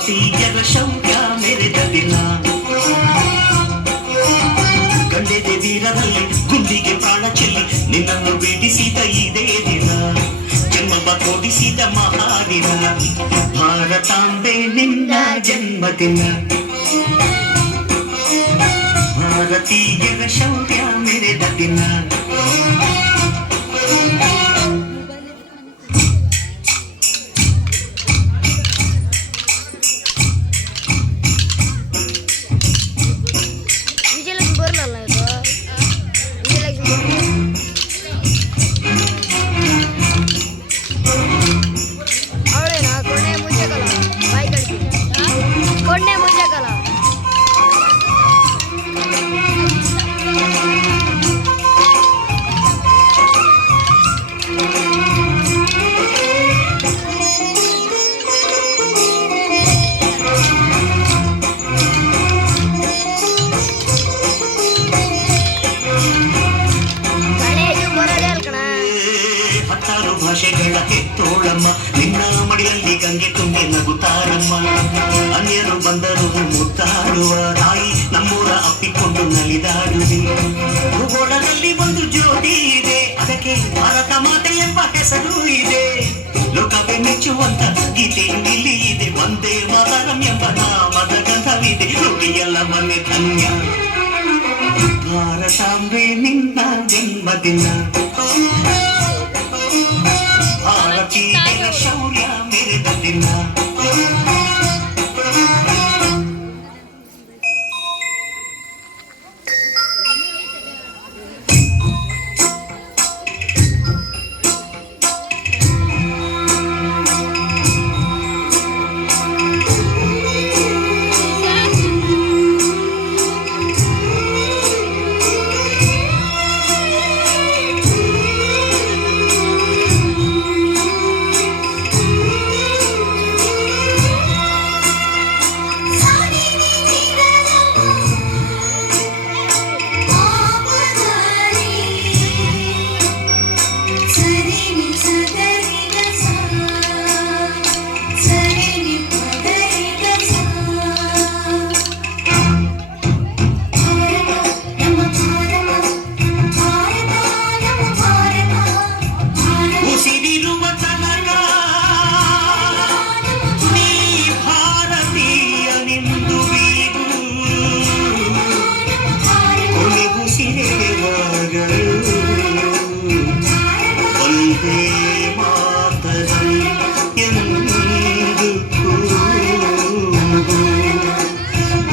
ಭಾರತೀಯರ ಶೌರ್ಯ ಮೆರೆದ ದಿನ, ಗಂಡೆದೆ ವೀರರಲ್ಲಿ ಗುಂಡಿಗೆ ಪ್ರಾಣ ಚೆಲ್ಲಿ ನಿನ್ನನ್ನು ಬೇಡಿಸಿದ ಇದೇ ದಿನ, ಜನ್ಮ ಕೊಡಿಸಿದ ಮಹಾದಿನ, ಭಾರತಾಂಬೆ ನಿನ್ನ ಜನ್ಮದಿನ. ಭಾರತೀಯರ ಶೌರ್ಯ ಮೆರೆದ ದಿನ. ಭಾಷೆಗಳ ಹೆತ್ತೋಳಮ್ಮ ನಿನ್ನ ಮಡಿಲಲ್ಲಿ ಗಂಗೆ ತುಂಬಿ ನಗುತ್ತಾರಮ್ಮ, ಅನ್ಯರು ಬಂದರು ಮುತ್ತಾಡುವ ತಾಯಿ ನಮ್ಮೂರ ಅಪ್ಪಿಕೊಂಡು ನಲಿದಾಡುವೆ. ಭೂಗೋಳದಲ್ಲಿ ಒಂದು ಜ್ಯೋತಿ ಇದೆ, ಅದಕ್ಕೆ ಭಾರತ ಮಾತೆ ಎಂಬ ಹೆಸರು ಇದೆ. ಲೋಕವೇ ಮೆಚ್ಚುವಂತ ಗೀತೆ ಇಲ್ಲಿ ಇದೆ, ಒಂದೇ ಮಾತರಂ ಎಂಬ ನಾಮದ ಗಂಧವಿದೆ. ನುಡಿಯಲ್ಲ ಮನೆ ಧನ್ಯ, ಭಾರತಾಂಬೆ ನಿನ್ನ ಜನ್ಮದಿನ. ಭಾರತೀಯರ ಶೌರ್ಯ ಮೆರೆದ ದಿನ.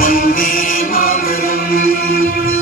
Thank you.